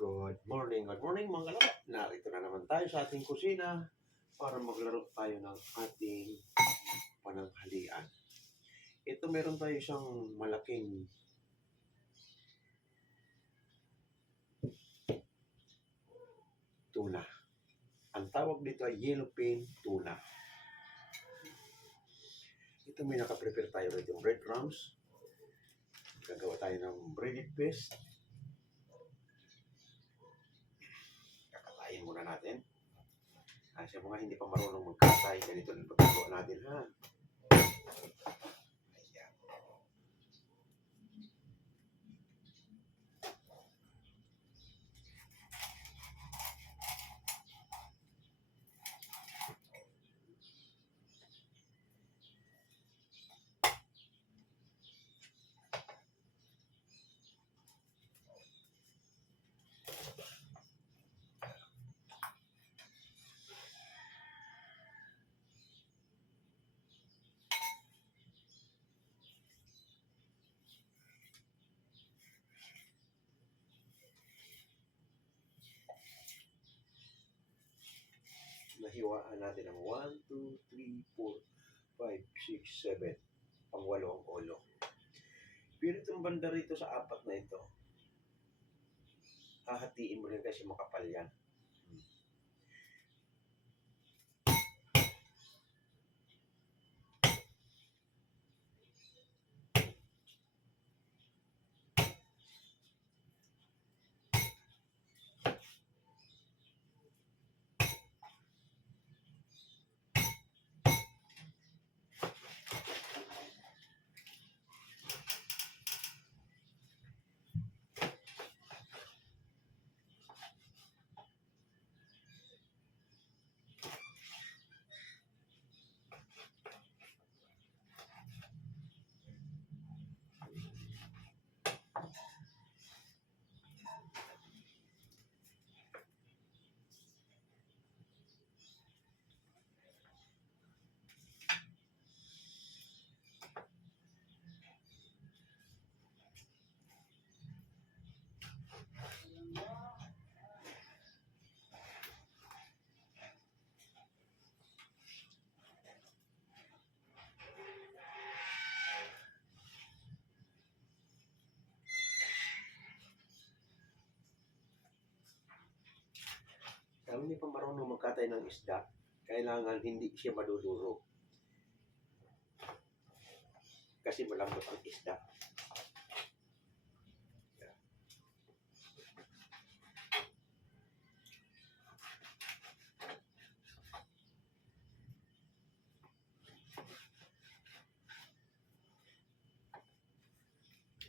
Good morning mga kalap. Narito na naman tayo sa ating kusina para maglaro tayo ng ating pananghalian. Ito meron tayo isang malaking tuna. Ang tawag dito ay yellowfin tuna. Ito may nakaprepare tayo rito yung breadcrumbs. Gagawa tayo ng breaded paste. Kakatayin muna natin. Sa mga hindi pa marunong magkatay, ganito lang pagkagawa natin ha. Ayan. Nahiwaan natin ang 1, 2, 3, 4, 5, 6, 7. Pang-8 ang ulo. Pero itong banda rito sa 4 na ito, hahatiin mo rin kasi makapal yan. Kung hindi pa marunong magkatay ng isda, kailangan hindi siya madudurog. Kasi malambot ang isda.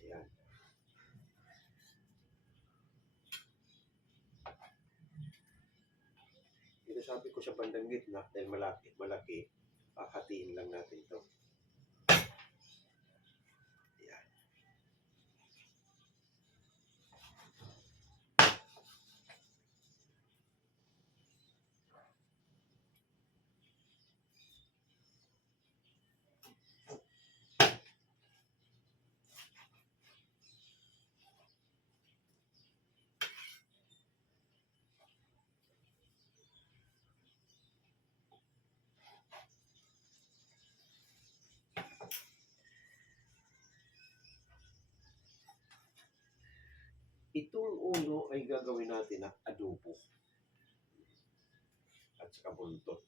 Ayan. Ito sabi ko sa bandang gitna, dahil malaki, hatiin lang natin ito. Ayan. Itong ulo ay gagawin natin na adobo at saka buntot.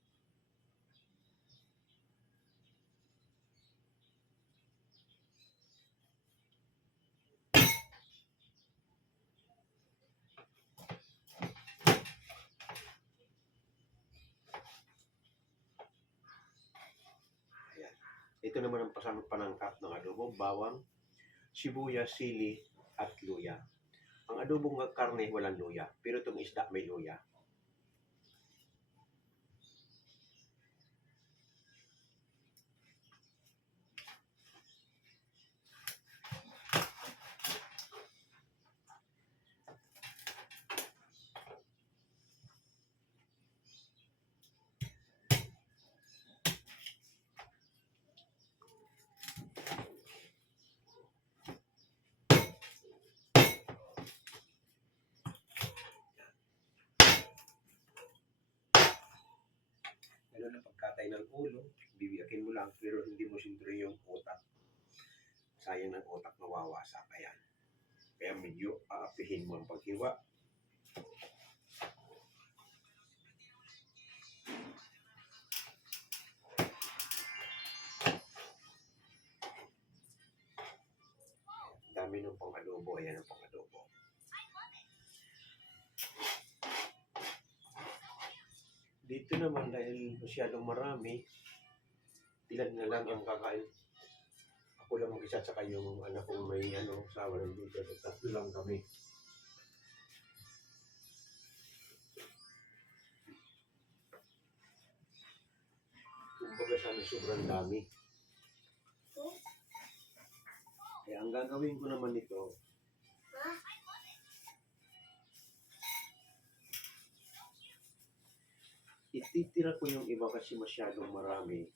Ayan. Ito naman ang panangkat ng adobo, bawang, sibuyas, sili, at luya. Ang adobong karne walang luya, pero itong isda may luya. ulo, bibiyakin mo lang, pero hindi mo siyempre yung utak. Sayang ng utak mawawasak. Ayan. Kaya medyo aapihin mo ang paghiwa. Dami ng pang-adobo. Ayan ang pang-adobo. Dito naman dahil masyadong marami, ilan na lang ang kakain. Ako lang mag-isa tsaka yung anak kong may sawa ng dito. Tatlo lang kami. Kumbaga sana sobrang dami. Kaya ang gagawin ko naman ito, ititira ko yung iba kasi masyadong marami.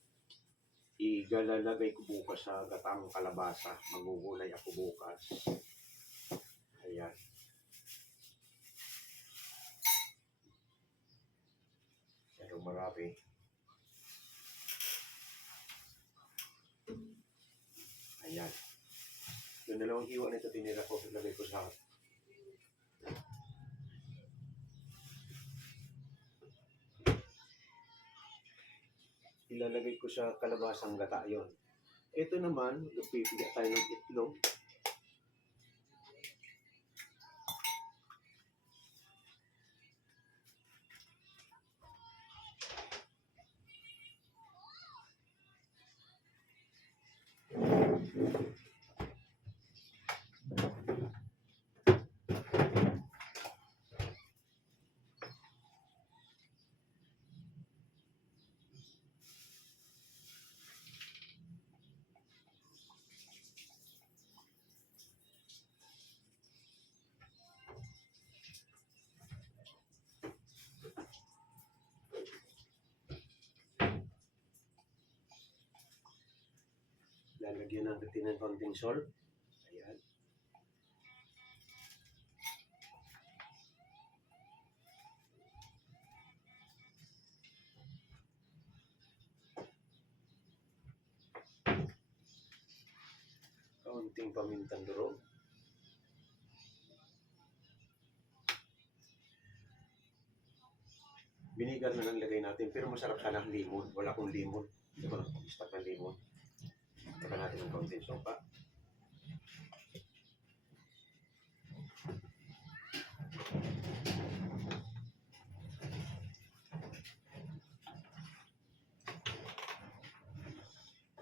Igalalagay ko bukas sa gatang kalabasa. Magugulay ako bukas. Ayan. Pero marami. Ayan. Yung dalawang hiwa nito tinira ko, ilagay ko sa ilalagay ko sa kalabasang gata yon. Ito naman, pipiga tayo ng itlog. Lalagyan natin ng konting salt. Ayan. Kaunting pamintang durog. Vinegar na lang lagay natin, pero masarap sana ang limon. Wala akong limon. Hindi ko lang pag-stock ng limon. Saka natin ng kaunting sopa.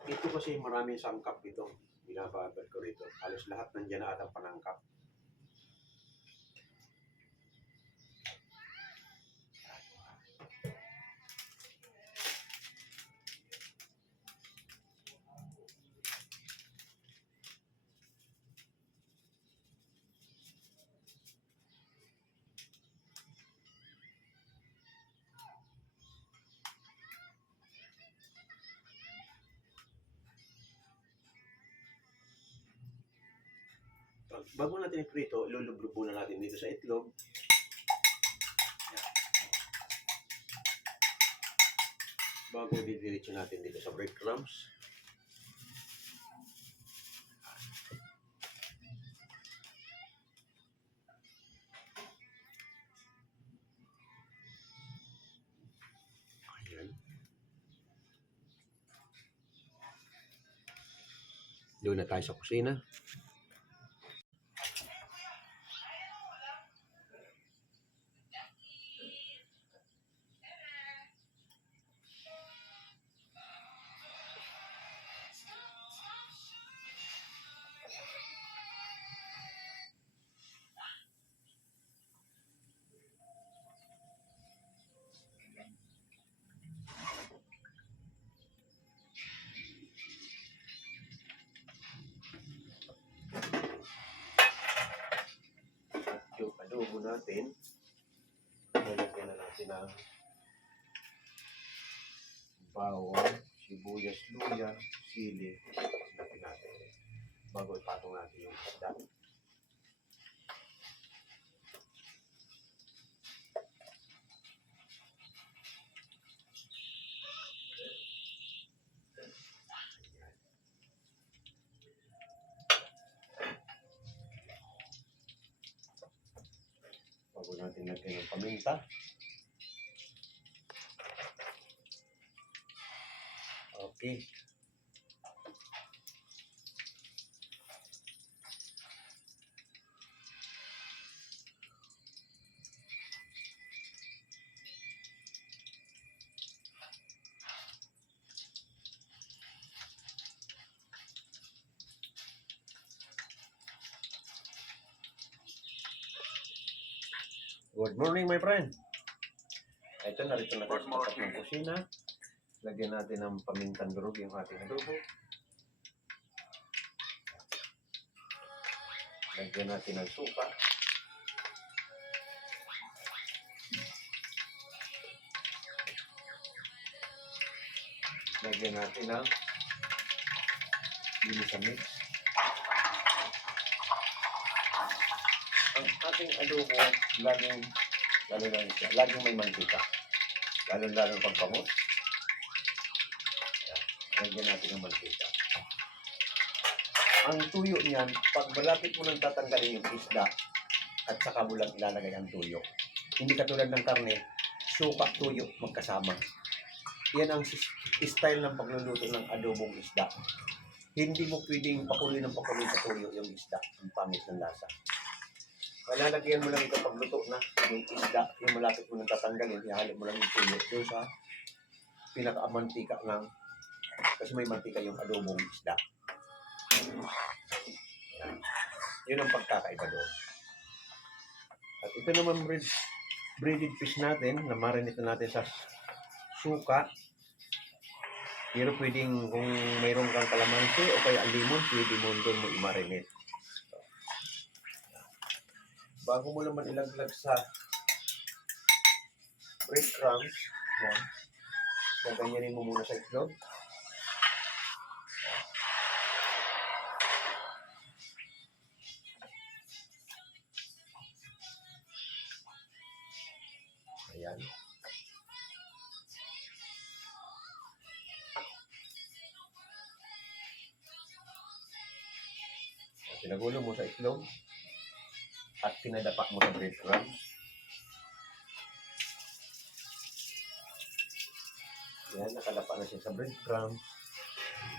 Ito kasi maraming sangkap ito. Binababad ko rito. Halos lahat nandiyan na atang panangkap. Bago natin iprito, lulublog muna natin dito sa itlog. Bago didiretso natin dito sa breadcrumbs. Ayan. Doon na tayo sa kusina. Yung adobo natin, lalagyan na natin ng bawang, sibuyas, luya, sili. Sinapin natin bago ipatong natin yung isda. Bago natin lagyan ng paminta. Okay. Good morning, my friend. Ito, narito na tayo sa tapat ng kusina. Lagyan natin ng pamintang durog yung ating adobo. Lagyan natin ng suka. Lagyan natin ng ginisamig. Ang ating adobo, laging may mantika. Lalo pag bangus. Lagyan natin ng mantika. Ang tuyo niyan, pag malapit mo nang tatanggalin yung isda, at saka mo lang ilalagay ang tuyo. Hindi katulad ng karne, suka, tuyo, magkasama. Yan ang style ng pagluluto ng adobong isda. Hindi mo pwedeng pakuloy sa tuyo yung isda. Ang pangit ng lasa. Malalagyan mo lang ito pagluto na yung isda, yung malapit mo nang tatanggalin, ihalo mo lang yung tuyo doon sa pinaka-mantika ng, kasi may mantika yung adobong isda. Yun ang pagkakaiba doon. At ito naman breaded fish natin, na marinate natin sa suka. Pero pwedeng kung mayroon kang kalamansi o kaya limon, pwede mo doon mo i-marinate. Bago mo naman ilaglag sa breadcrumbs, yan, gaganyanin mo muna sa itlog. Ayan. Pinagulo mo sa itlog at pinadapa mo sa breadcrumbs. Yan, nakadapa na siya sa breadcrumbs.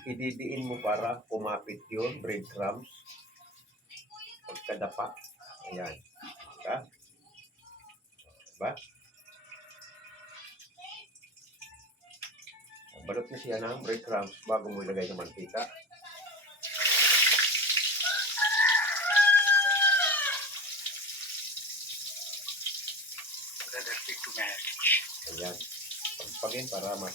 Ididiin mo para kumapit yun, breadcrumbs. Pagkadapa. Ayan. Diba? Diba? Balot na siya ng breadcrumbs bago mo ilagay sa mantika. Ayan. Pagpagin para mas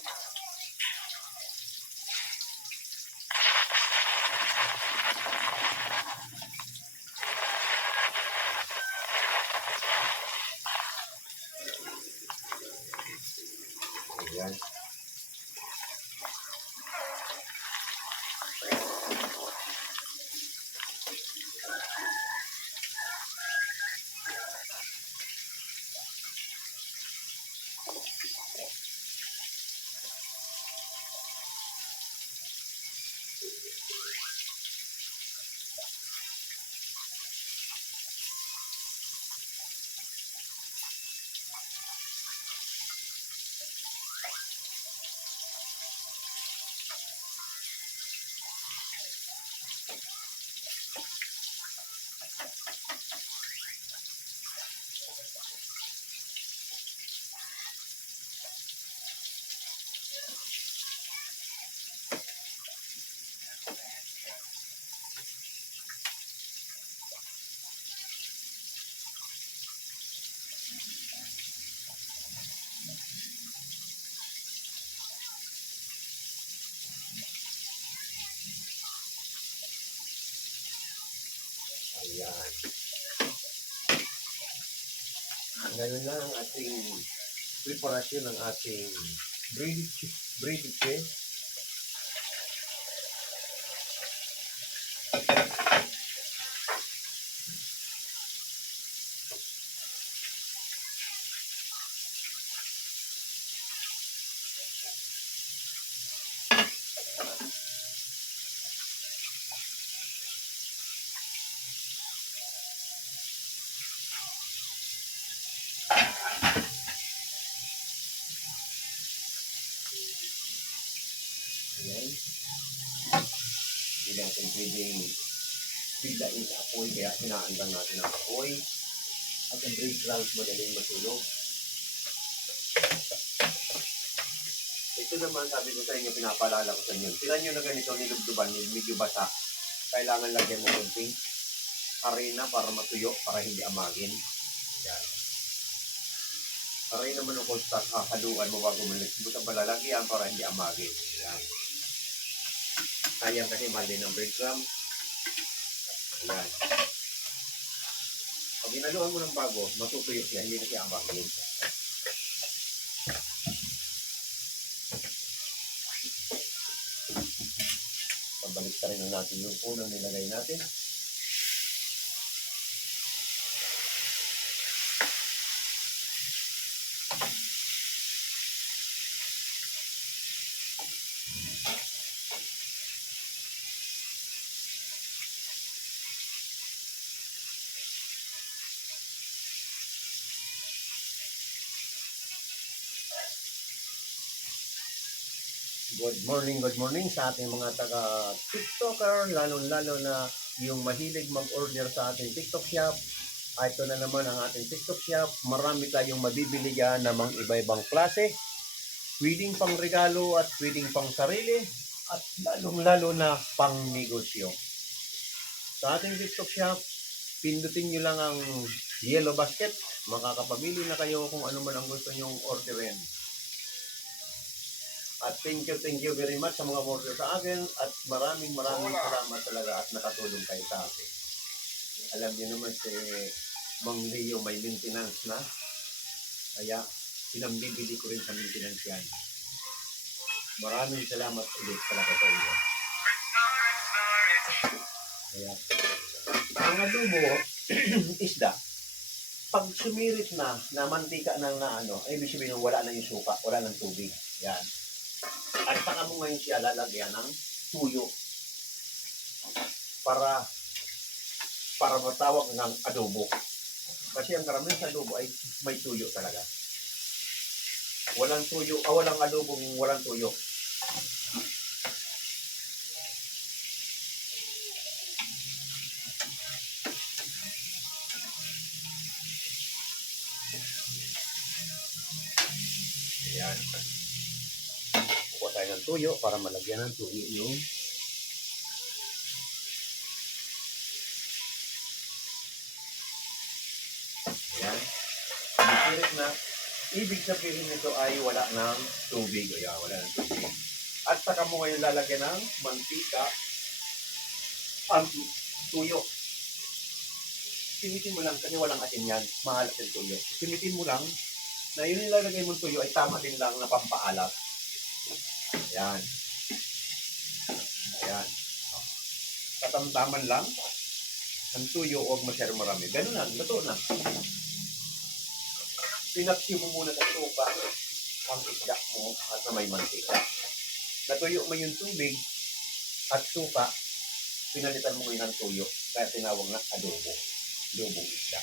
ayan. Ayan. Ganun lang ang ating preparasyon ng ating breaded fish. Yan. Hindi natin pwedeng biglain sa apoy, kaya hinaandang natin ang apoy. At ang breadcrumbs madaling matulog. Ito naman, sabi ko sa inyo, pinapaalala ko sa inyo. Sila nyo na ganito, nilubduban, medyo basa. Kailangan lagyan mo kunting harina para matuyo, para hindi amagin. Yan. Harina naman kung haluan mo bago mo butang palalagyan para hindi amagin. Yan. Sayang kasi mahal din ng breadcrumbs. Yan. Pag ginaluan mo ng bago, matutuyo siya, hindi na siya amagin. Pabalik ka rin natin yung unang nilagay natin. Good morning sa ating mga taga-TikToker, lalo-lalo na yung mahilig mag-order sa ating TikTok shop. Ito na naman ang ating TikTok shop. Marami tayong mabibili dyan ng mga iba-ibang klase. Pwedeng pang regalo at pwedeng pang sarili at lalong-lalo na pang negosyo. Sa ating TikTok shop, pindutin nyo lang ang yellow basket. Makakapamili na kayo kung ano man ang gusto nyong orderin. At thank you very much sa mga order sa akin at maraming salamat talaga at nakatulong kayo sa akin. Alam niyo naman si Mang Leo may maintenance na, kaya pinambibili ko rin sa maintenance yan. Maraming salamat ulit talaga sa inyo. Kaya, ang adobo, isda, pag sumirit na mantika ng ibig sabihin wala na yung suka, wala ng tubig. Yan. At saka mo ngayon siya lalagyan ng tuyo para matawag ng adobo. Kasi ang karamihan sa adobo ay may tuyo talaga. Walang adobong walang tuyo. Ayan. Kuha tayo ng tuyo para malagyan ng tuyo yung ayan. Masirit na. Ibig sabihin nito ay wala ng tubig. Ayan, wala ng tubig. At saka mo ngayon lalagyan ng mantika ang tuyo. Simitin mo lang kasi walang asin yan. Mahalat yung tuyo. Simitin mo lang na yun nilalagay mong tuyo ay tama din lang na pampaalat. Ayan. Ayan. Katamtaman lang. Ang tuyo, huwag masyadong marami. Ganun lang, luto na. Pinaksiw mo muna sa suka ang isda mo at na may mantika. Natuyo mo yung tubig at suka, pinalitan mo ngayon ng tuyo. Kaya tinawag na adobo. Adobong isda.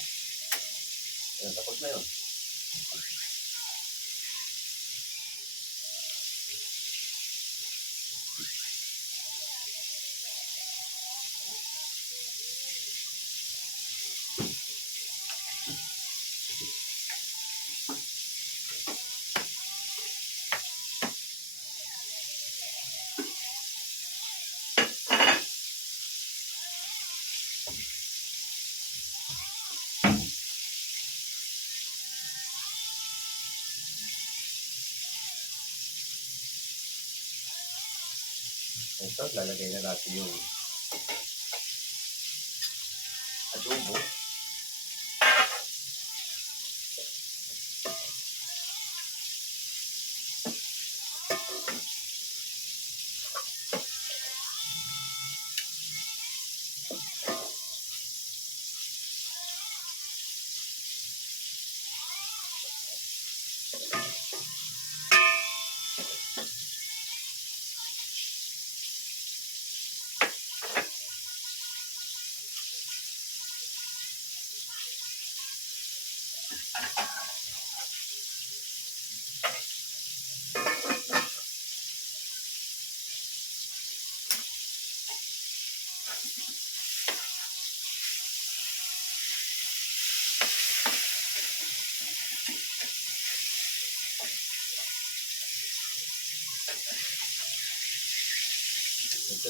Ayan, tapos na yun. Ito, lalagay na natin yung adobo.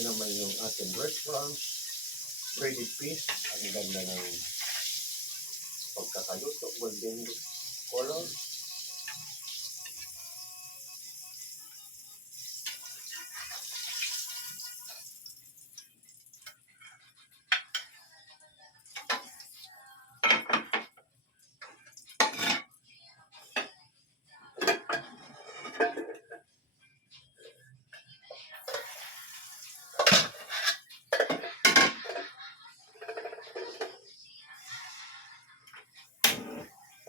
naman yung ating breadcrumbs, breaded fish. Ang ganda ng pagkakaluto, golden color.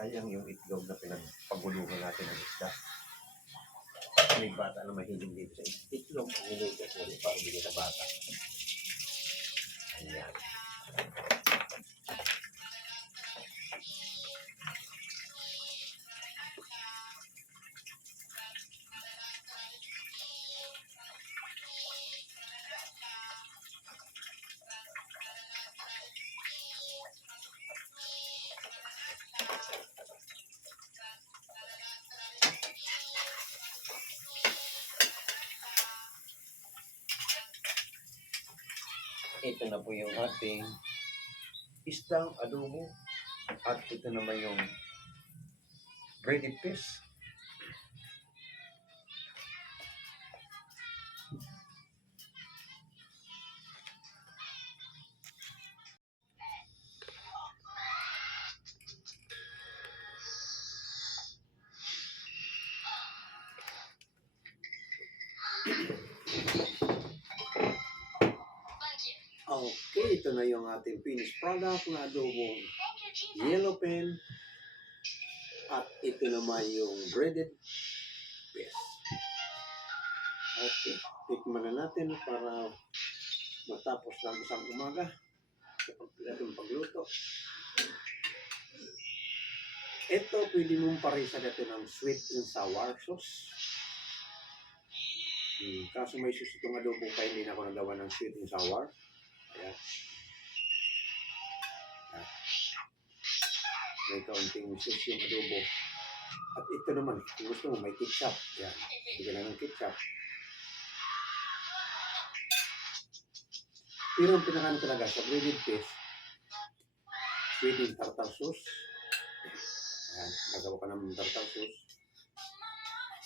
Sayang yung itlog na pinagpaguluhan natin ng isda. May bata na mahilig dito sa itlog. Ang niluto ko ulit para bigyan sa bata. Ayan. Ito na po yung ating isdang adobo. At ito naman yung breaded fish. Okay, ito na yung ating finished product na adobong yellow pen. At ito naman yung breaded fish. Okay, tikman na natin para matapos lang isang umaga sa ating pagluto. Ito, pwede mong parisa natin ng sweet and sour sauce. Kaso may sauce itong adobo kaya hindi na ako nagawa ng sweet and sour. Ayan. May kaunting sauce yung adobo. At ito naman, kung gusto mo, may ketchup. Ayan. Bigyan na ng ketchup. Pero ang pinakano talaga sa breaded fish, sweet and tartar sauce. Ayan. Nagawa ka ng tartar sauce.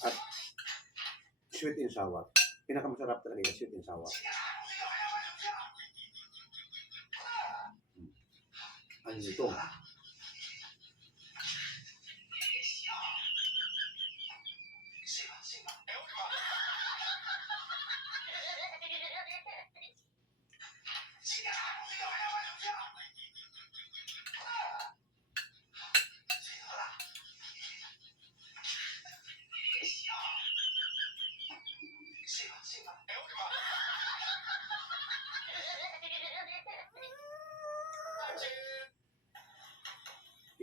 At sweet and sour. Pinakamasarap talaga yung sweet and sour. Ano ito?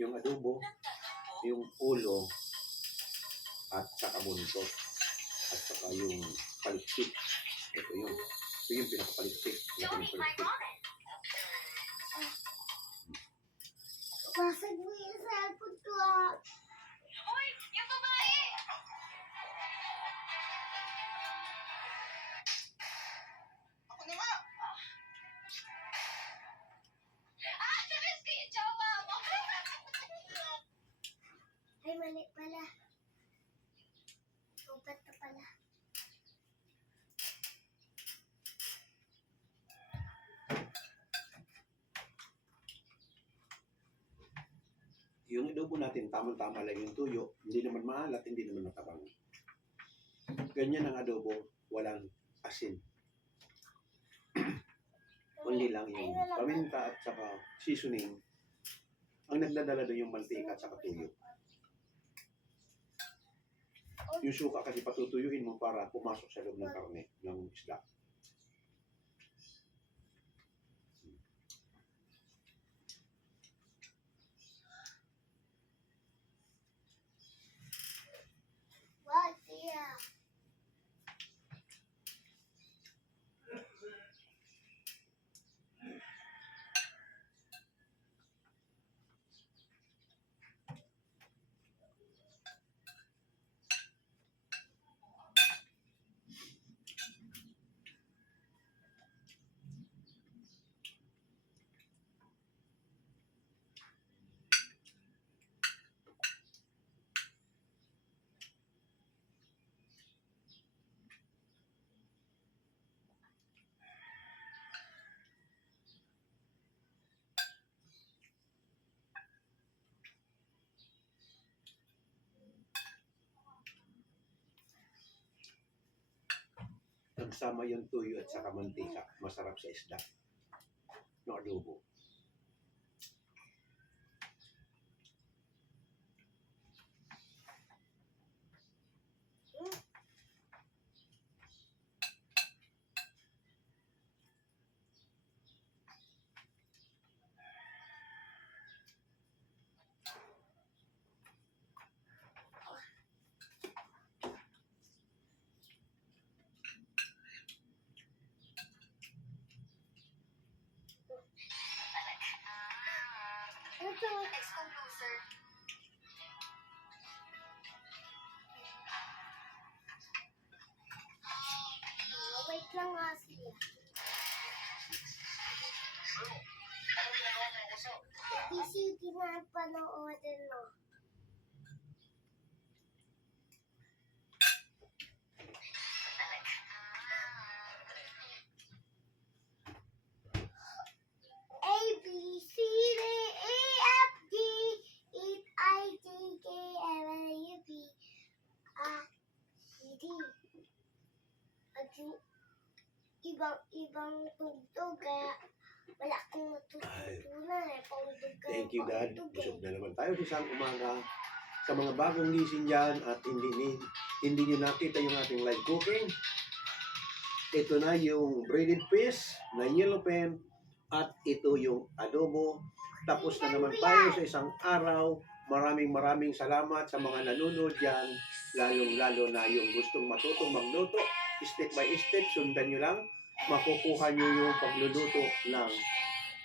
Yung adobo, yung ulo, at saka buntot, at saka yung palikpik. Ito yung pinakapalikpik. Basag mo yung cellphone ko. Hoy! Yung babae! Ako naman! Sabihin ko yung jowa mo! Ay, mali pala. Upat na pala. Yung adobo natin, tamang-tama lang yung tuyo. Hindi naman maalat, hindi naman matabang. Ganyan ang adobo, walang asin. Kundi lang yung paminta at saka seasoning. Ang nagdadala doon yung mantika at saka tuyo. Yung suka kasi patutuyuin mo para pumasok sa loob ng karne, ng isda. What? Yeah. magsama yung tuyo at saka mantika. Masarap sa isda. No adobo. Ito. Ex-composer. Wait lang nga sila. Busy pinapanoodin mo. A, B, C, D, E, F, G, H, I, J, K, L, M, N, O, P, C, D. At yung ibang tugtog, kaya wala akong matutunan eh. Pautog ka, Thank you, God. pautog Busog eh. na naman tayo sa isang umaga. Sa mga bagong gising dyan at hindi nyo nakita yung ating live cooking. Ito na yung breaded fish na yellow pen at ito yung adobo. Tapos na naman tayo sa isang araw. Maraming salamat sa mga nanonood dyan. Lalong-lalo na yung gustong matutong magluto. Step by step, sundan nyo lang. Makukuha nyo yung pagluluto ng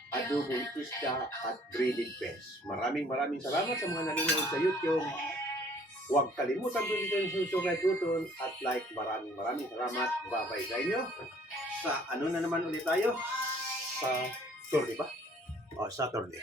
adobong isda at breaded fish. Maraming salamat sa mga nanonood sa YouTube. Huwag kalimutan doon dito yung subscribe button at like. Maraming salamat. Bye-bye sa inyo. Sa ano na naman ulit tayo? Sa Saturday ba? O, Saturday.